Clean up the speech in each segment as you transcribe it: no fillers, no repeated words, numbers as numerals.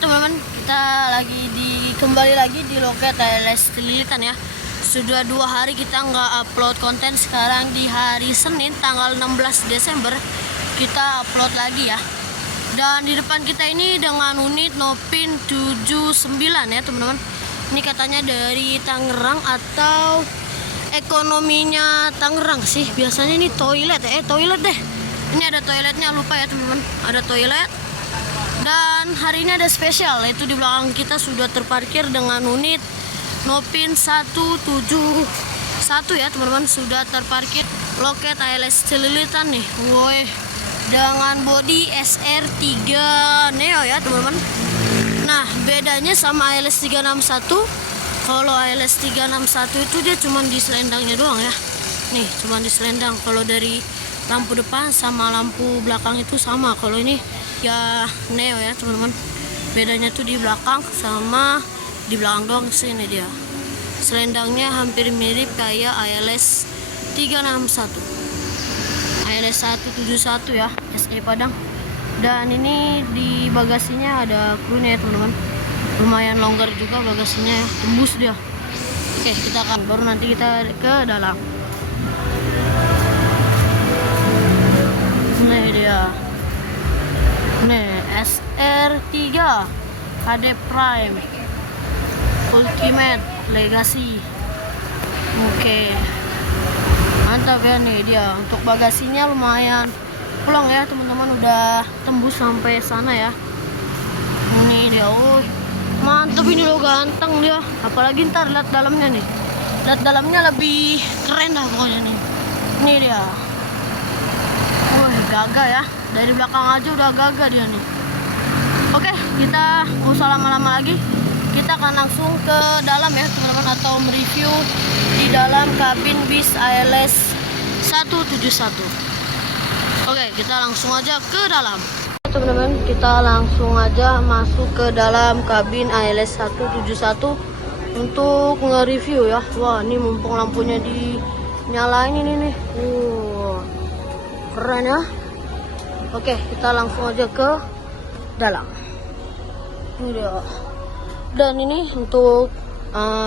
teman-teman, kita kembali lagi di loket ALS Cililitan ya. Sudah 2 hari kita nggak upload konten. Sekarang di hari Senin tanggal 16 Desember kita upload lagi ya. Dan di depan kita ini dengan unit Nopin 79 ya teman-teman. Ini katanya dari Tangerang atau ekonominya Tangerang sih. Biasanya ini toilet toilet deh. Ini ada toiletnya, lupa ya teman-teman. Ada toilet. Dan hari ini ada spesial, yaitu di belakang kita sudah terparkir dengan unit Nopin 171 ya teman-teman. Sudah terparkir loket ALS Cililitan nih. Woi, dengan bodi SR3 Neo ya teman-teman. Nah, bedanya sama ALS 361, kalau ALS 361 itu dia cuma di selendangnya doang ya. Nih, cuma di selendang. Kalau dari lampu depan sama lampu belakang itu sama. Kalau ini ya Neo ya teman-teman. Bedanya tuh di belakang sama di belakang doang. Sini dia selendangnya hampir mirip kayak ALS 361, ALS 171 ya, SE Padang. Dan ini di bagasinya ada krunya ya teman-teman. Lumayan longgar juga bagasinya ya, tembus dia. Oke, kita akan baru nanti kita ke dalam. Nih dia, nih SR3 HD Prime Ultimate Legacy. Oke, mantap ya. Nih dia untuk bagasinya lumayan pulang ya teman-teman, udah tembus sampai sana ya. Ini dia, mantap ini loh, ganteng dia. Apalagi ntar lihat dalamnya nih, lihat dalamnya lebih keren dah pokoknya nih. Ini dia, gagah ya, dari belakang aja udah gagah dia nih. Oke, kita nggak usah lama-lama lagi, kita akan langsung ke dalam ya teman-teman, atau mereview di dalam kabin bis ALS 171. Oke, kita langsung aja ke dalam teman-teman. Kita langsung aja masuk ke dalam kabin ALS 171 untuk nge-review ya. Wah, ini mumpung lampunya dinyalain ini nih. Keren ya. Oke, kita langsung aja ke dalam. Ini dia. Dan ini untuk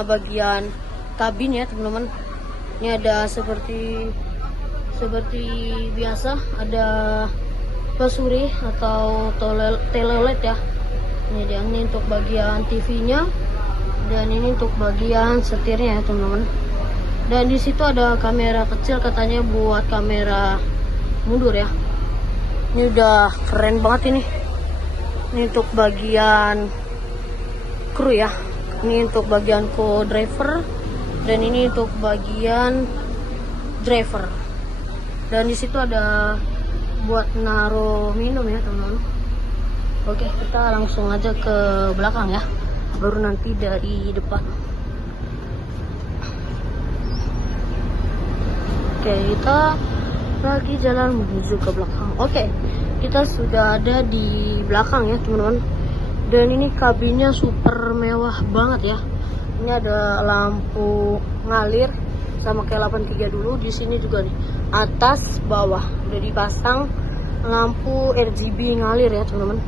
bagian kabin ya teman-teman. Ini ada seperti biasa, ada pasuri atau telolet ya. Ini dia, ini untuk bagian TV-nya, dan ini untuk bagian setirnya ya teman-teman. Dan di situ ada kamera kecil, katanya buat kamera mundur ya. Ini udah keren banget ini. Ini untuk bagian kru ya. Ini untuk bagian co-driver, dan ini untuk bagian driver. Dan di situ ada buat naruh minum ya teman-teman. Oke, kita langsung aja ke belakang ya, baru nanti dari depan. Oke, kita lagi jalan menuju ke belakang. Oke, kita sudah ada di belakang ya teman-teman. Dan ini kabinnya super mewah banget ya. Ini ada lampu ngalir sama kayak 83 dulu. Di sini juga nih, atas bawah udah dipasang lampu RGB ngalir ya teman-teman.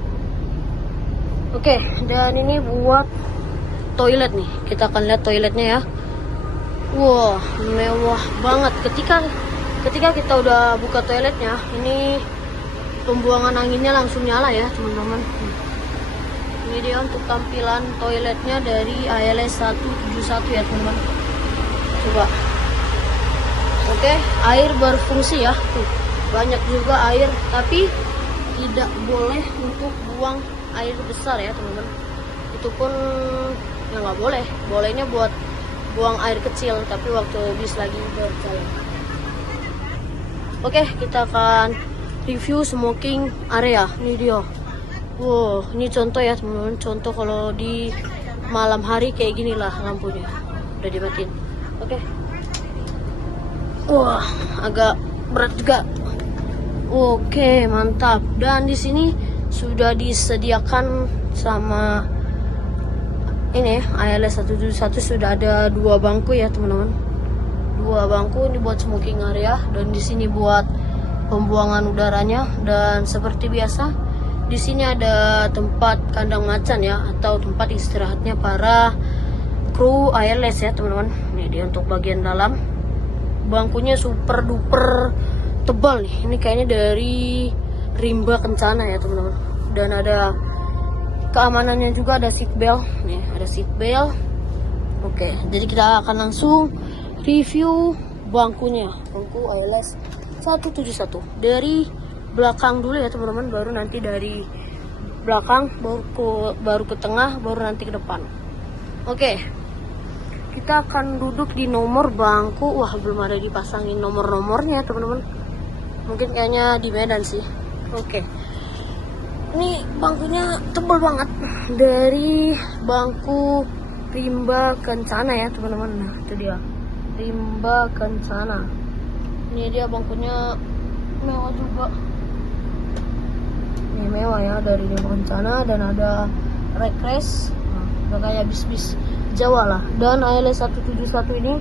Oke, dan ini buat toilet nih. Kita akan lihat toiletnya ya. Wah, mewah banget. Ketika kita udah buka toiletnya, ini pembuangan anginnya langsung nyala ya teman-teman. Ini dia untuk tampilan toiletnya dari ALS 171 ya teman-teman. Coba. Oke, air berfungsi ya. Tuh, banyak juga air, tapi tidak boleh untuk buang air besar ya teman-teman. Itu pun ya nggak boleh. Bolehnya buat buang air kecil, tapi waktu bis lagi berjalan. Oke, kita akan review smoking area. Ini dia. Wow, ini contoh ya teman-teman. Contoh kalau di malam hari kayak gini lah lampunya. Udah dimatiin. Oke. Wah, agak berat juga. Oke, mantap. Dan di sini sudah disediakan sama ini ALS 171, sudah ada 2 bangku ya teman-teman. 2 bangku ini buat smoking area, dan di sini buat pembuangan udaranya. Dan seperti biasa Di sini ada tempat kandang macan ya, atau tempat istirahatnya para kru ALS ya teman-teman. Ini dia untuk bagian dalam. Bangkunya super duper tebal nih. Ini kayaknya dari rimba kencana ya teman-teman. Dan ada keamanannya juga, ada seat belt. Nih ada seat belt. Oke, jadi kita akan langsung review bangkunya. Bangku ALS 171 dari belakang dulu ya teman-teman, baru nanti dari belakang baru ke tengah, baru nanti ke depan. Oke, kita akan duduk di nomor bangku. Wah, belum ada dipasangin nomor-nomornya teman-teman, mungkin kayaknya di Medan sih. Oke, ini bangkunya tebal banget, dari bangku rimba kencana ya teman-teman. Nah itu dia rimba kencana. Ini dia bangkunya mewah juga. Ini mewah ya, dari rimba kencana, dan ada recrest. Nah, udah kayak bis-bis Jawa lah. Dan ALS 171 ini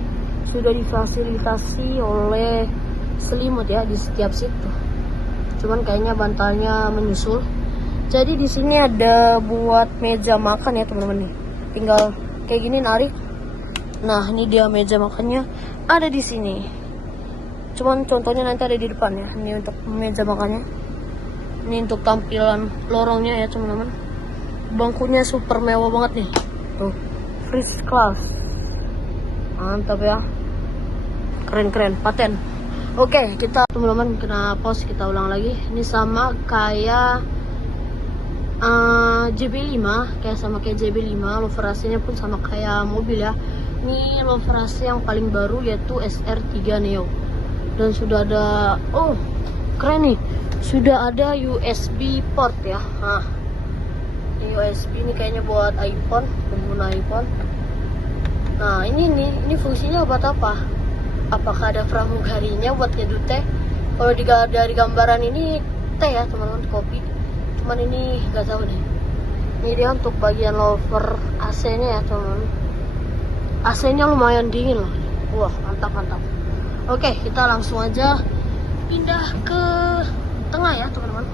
sudah difasilitasi oleh selimut ya di setiap seat tuh. Cuman kayaknya bantalnya menyusul. Jadi di sini ada buat meja makan ya teman-teman nih. Tinggal kayak gini narik. Nah, ini dia meja makannya ada di sini. Cuman contohnya nanti ada di depan ya. Ini untuk meja makannya. Ini untuk tampilan lorongnya ya teman-teman. Bangkunya super mewah banget nih. Tuh, first class. Mantap ya. Keren-keren, paten. Oke, kita teman-teman kena pause, kita ulang lagi. Ini sama kayak JB5, kayak JB5, loverasinya pun sama kayak mobil ya. Ini loverasi yang paling baru yaitu SR3 Neo. Dan sudah ada, oh keren nih, sudah ada USB port ya. Nah, ini USB ini kayaknya buat iPhone, pengguna iPhone. Nah ini fungsinya buat apa? Apakah ada pramugarinya buat nyeduh teh? Kalau dari gambaran ini teh ya teman-teman, kopi. Cuman ini nggak tahu nih. Ini dia untuk bagian lover AC-nya ya teman-teman. AC-nya lumayan dingin loh. Wah, mantap. Oke, kita langsung aja pindah ke tengah ya teman-teman.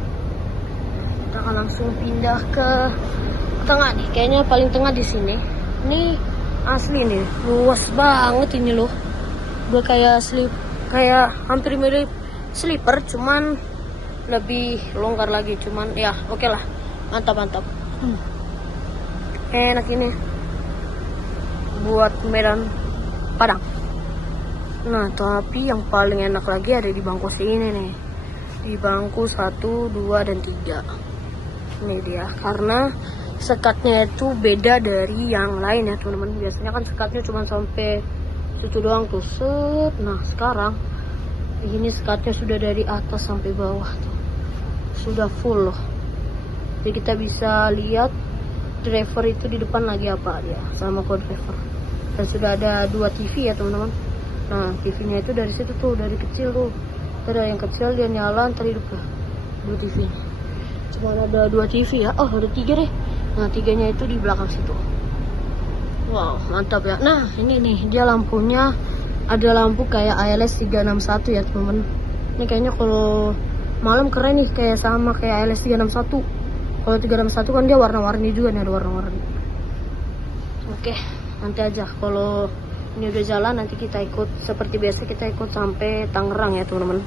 Kita akan langsung pindah ke tengah nih. Kayaknya paling tengah di sini. Ini asli nih, luas banget ini loh. Udah kayak hampir mirip sleeper, cuman lebih longgar lagi. Cuman ya oke lah, mantap. Enak ini buat Medan Padang. Nah, tapi yang paling enak lagi ada di bangku sini nih. Di bangku 1, 2, dan 3. Ini dia, karena sekatnya itu beda dari yang lain ya teman-teman. Biasanya kan sekatnya cuma sampai situ doang tuh, set. Nah, sekarang ini sekatnya sudah dari atas sampai bawah tuh. Sudah full loh. Jadi kita bisa lihat driver itu di depan lagi apa dia sama co-driver. Dan sudah ada 2 TV ya teman-teman. Nah, TV-nya itu dari situ tuh, dari kecil tuh. Ada yang kecil dia nyala, ntar hidup lah. 2 TV. Cuma ada 2 TV ya. Oh, ada 3 deh. Nah, 3-nya itu di belakang situ. Wow, mantap ya. Nah, ini nih, dia lampunya ada lampu kayak ALS 361 ya, teman-teman. Ini kayaknya kalau malam keren nih, kayak sama kayak ALS 361. Kalau 361 kan dia warna-warni juga nih, ada warna-warni. Oke, nanti aja kalau ini udah jalan, nanti kita ikut seperti biasa, kita ikut sampai Tangerang ya teman-teman.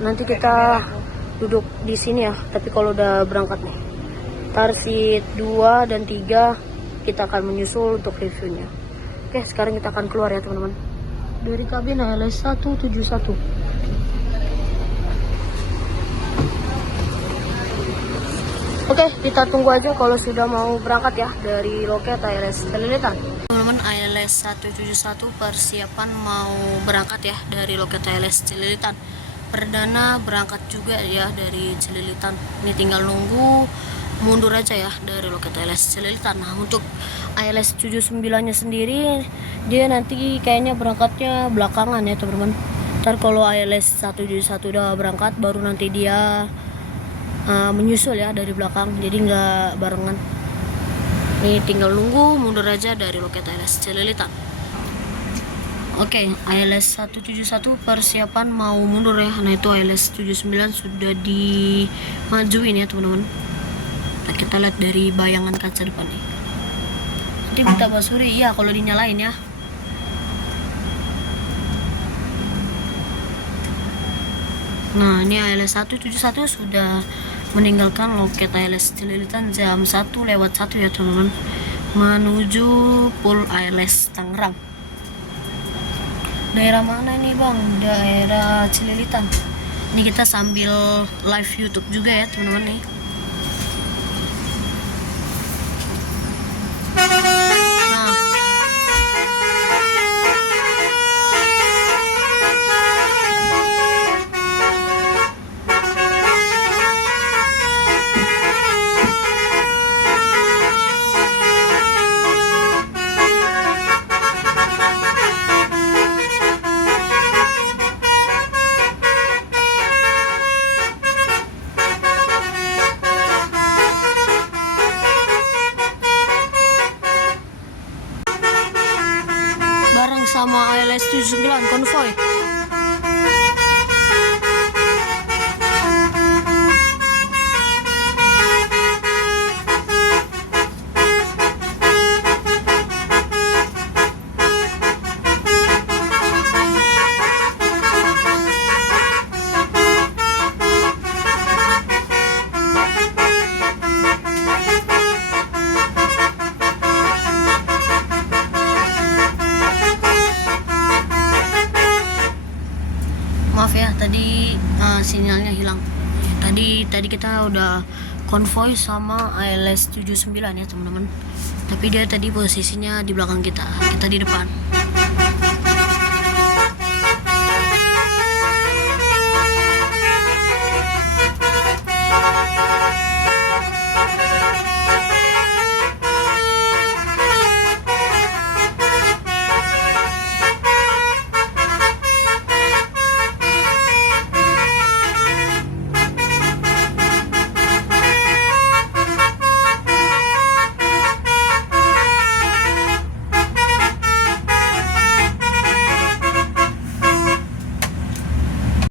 Nanti kita duduk di sini ya, tapi kalau udah berangkat nih. Ntar seat 2 dan 3 kita akan menyusul untuk reviewnya. Oke, sekarang kita akan keluar ya teman-teman. Dari kabin ALS 171. Oke, kita tunggu aja kalau sudah mau berangkat ya dari loket ALS Celilitan. Teman-teman, ALS 171 persiapan mau berangkat ya dari loket ALS Celilitan. Perdana berangkat juga ya dari Celilitan. Ini tinggal nunggu mundur aja ya dari loket ALS Celilitan. Nah, untuk ALS 79-nya sendiri dia nanti kayaknya berangkatnya belakangan ya teman-teman. Ntar kalau ALS 171 udah berangkat, baru nanti dia menyusul ya dari belakang, jadi nggak barengan. Nih tinggal nunggu mundur aja dari loket ALS Celilitan. Oke, ALS 171 persiapan mau mundur ya. Nah itu ALS 79 sudah dimajuin ya teman-teman. Nah, kita lihat dari bayangan kaca depan nih. Nanti minta basuri iya kalau dinyalain ya. Nah ini ALS 171 sudah meninggalkan loket ALS Cililitan jam 1:01 ya teman-teman, menuju Pool ALS Tangerang. Daerah mana nih bang? Daerah Cililitan. Ini kita sambil live YouTube juga ya teman-teman nih. Nah, bareng sama ALS 79 konvoy. Maaf ya tadi sinyalnya hilang. Tadi kita udah konvoy sama ALS 79 ya teman-teman. Tapi dia tadi posisinya di belakang kita di depan.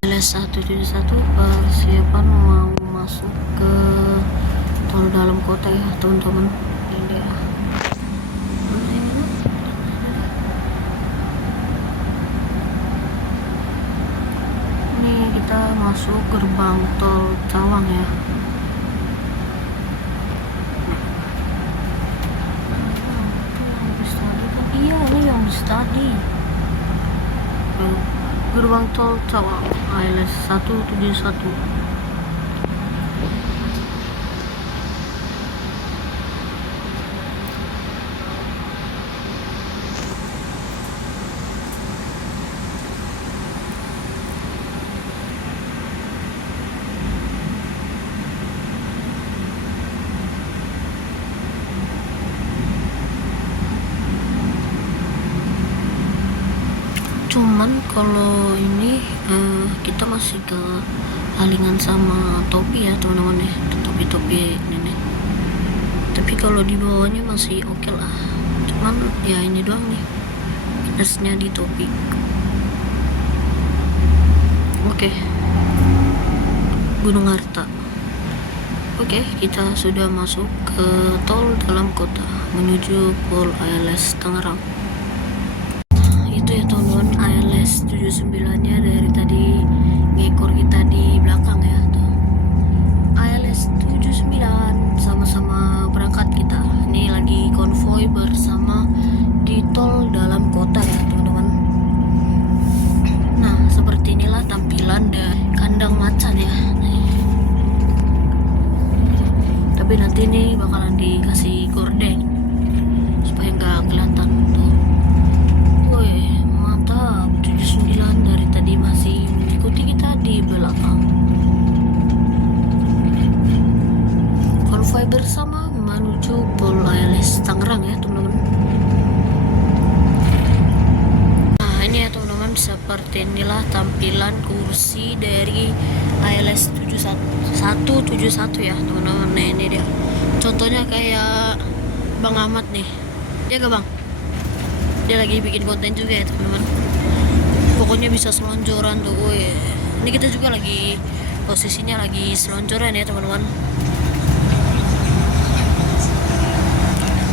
ALS 171 persiapan mau masuk ke tol dalam kota ya teman-teman. Ini dia. Ini kita masuk gerbang tol Cawang ya. Iya ini yang bis tadi. Gerbang tol Cawang ALS 171. Cuman kalau ini kita masih ke halingan sama topi ya teman-teman ya, topi ini. Tapi kalau di bawahnya masih oke lah. Cuman ya ini doang nih minusnya di topi. Oke. Gunung Harta. Oke, kita sudah masuk ke tol dalam kota menuju Pool ALS Tangerang. Itu ya teman-teman, ALS 79 nya dari tadi ngekor kita di belakang ya tuh. ALS 79 sama-sama berangkat kita. Ini lagi konvoy bersama di tol dalam kota ya teman-teman. Nah seperti inilah tampilan dari kandang macan ya. Tapi nanti ini bakalan dikasih gorden supaya nggak kelihatan tuh. Woi, mantap. 79 dari tadi masih mengikuti kita di belakang. Konvoy bersama menuju Pool ALS Tangerang ya teman-teman. Nah ini ya teman-teman, seperti inilah tampilan kursi dari ALS 171 ya teman-teman. Nah ini dia contohnya kayak Bang Ahmad nih, dia gak bang? Dia lagi bikin konten juga ya teman-teman. pokoknya bisa selonjoran tuh. Woi, ini kita juga lagi posisinya lagi selonjoran ya teman-teman,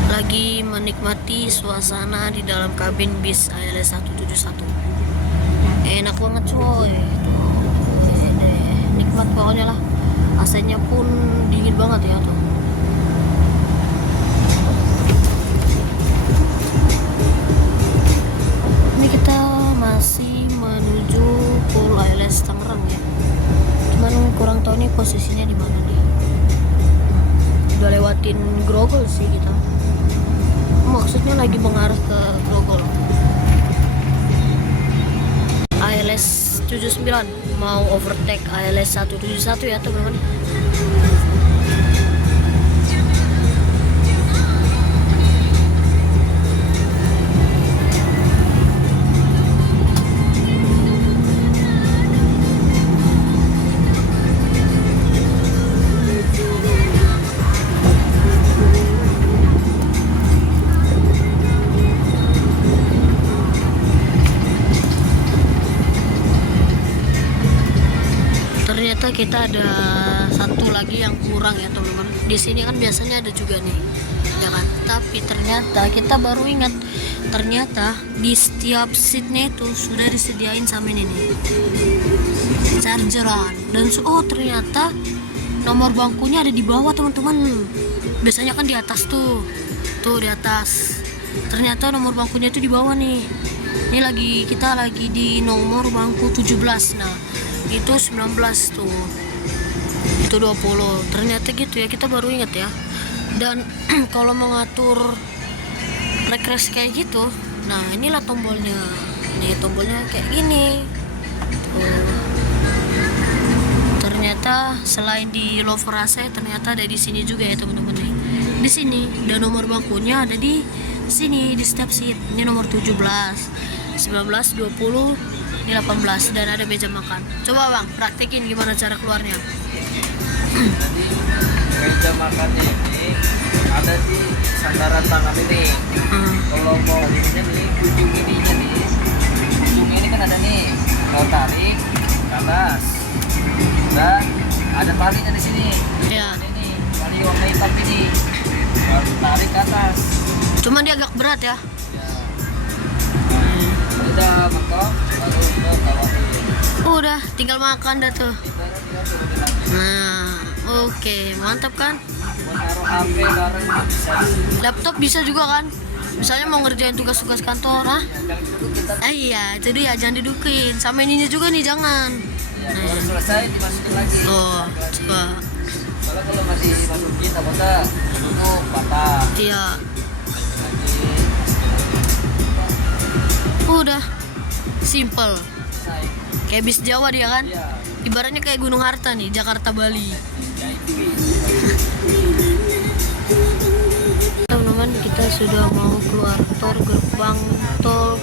lagi menikmati suasana di dalam kabin bis ALS 171. Enak banget coy, nikmat pokoknya lah. AC-nya pun dingin banget ya tuh. Ini kita masih menuju Pool ALS Tangerang ya. Cuman kurang tahu nih posisinya di mana nih. Udah lewatin Grogol sih kita. Maksudnya lagi mengarah ke Grogol. ALS 79 mau overtake ALS 171 ya teman-teman. Ternyata kita ada satu lagi yang kurang ya teman-teman. Di sini kan biasanya ada juga nih, ya kan? Tapi ternyata kita baru ingat, ternyata di setiap seatnya itu sudah disediain sama ini nih, chargeran. Dan ternyata nomor bangkunya ada di bawah teman-teman. Biasanya kan di atas tuh di atas. Ternyata nomor bangkunya itu di bawah nih. Ini kita lagi di nomor bangku 17. Nah, itu 19 tuh, itu 20. Ternyata gitu ya, kita baru ingat ya. Dan kalau mengatur rekres kayak gitu, nah inilah tombolnya. Nih tombolnya kayak gini tuh. Ternyata selain di lover AC, ternyata ada di sini juga ya teman-teman nih. Di sini dan nomor bangkunya ada di sini di step seat. Ini nomor 17, 19, 20, ini 18, dan ada meja makan. Coba bang, praktekin gimana cara keluarnya. Jadi meja makannya ini ada di sandaran tangan ini. Kalau mau ininya nih, ujung ininya nih, ujung ini kan ada nih, mau tarik ke atas, dan ada talinya di sini. Ya. Ini tali warna hitam ini, baru tarik ke atas. Cuman dia agak berat ya. Udah mentok, baru ke bawah ini. Udah, tinggal makan dah tuh. Nah, oke, mantap kan? Buat taruh HP bareng bisa. Laptop bisa juga kan? Misalnya mau ngerjain tugas-tugas kantor, iya, itu dia, jangan didudukin. Sama ininya juga nih, jangan. Ya, baru selesai dimasukin lagi. Oh, coba. Kalau masih masukin, takutnya duduk patah. Iya. Lagi. Udah, simple. Kayak bis Jawa dia kan? Iya. Ibaratnya kayak Gunung Harta nih, Jakarta Bali. Teman-teman, kita sudah mau keluar gerbang tol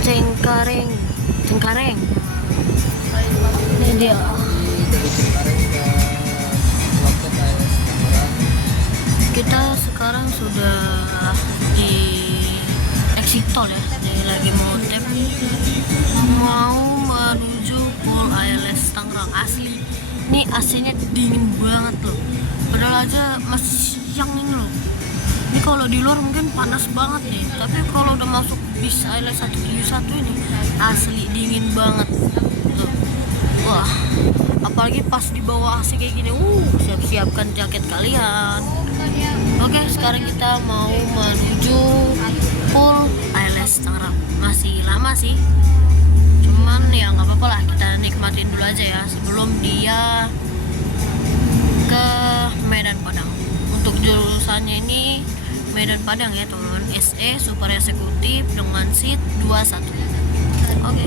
Cengkareng. Ini dia. Kita sekarang sudah di exit tol ya. Jadi lagi mau menuju Pool ALS Tangerang. Asli, ini AC-nya dingin banget loh. Padahal aja masih siang ini loh. Ini kalau di luar mungkin panas banget nih, tapi kalau udah masuk bis ALS 171 ini asli dingin banget tuh. Wah, apalagi pas di bawah AC kayak gini, siap-siapkan jaket kalian. Oke, sekarang kita mau menuju Pool ALS Tangerang. Masih lama sih, cuman ya nggak apa-apa lah, kita nikmatin dulu aja ya sebelum dia ke Medan Padang. Untuk jurusannya ini Medan Padang ya teman-teman, SE Super Eksekutif dengan seat 21. Oke.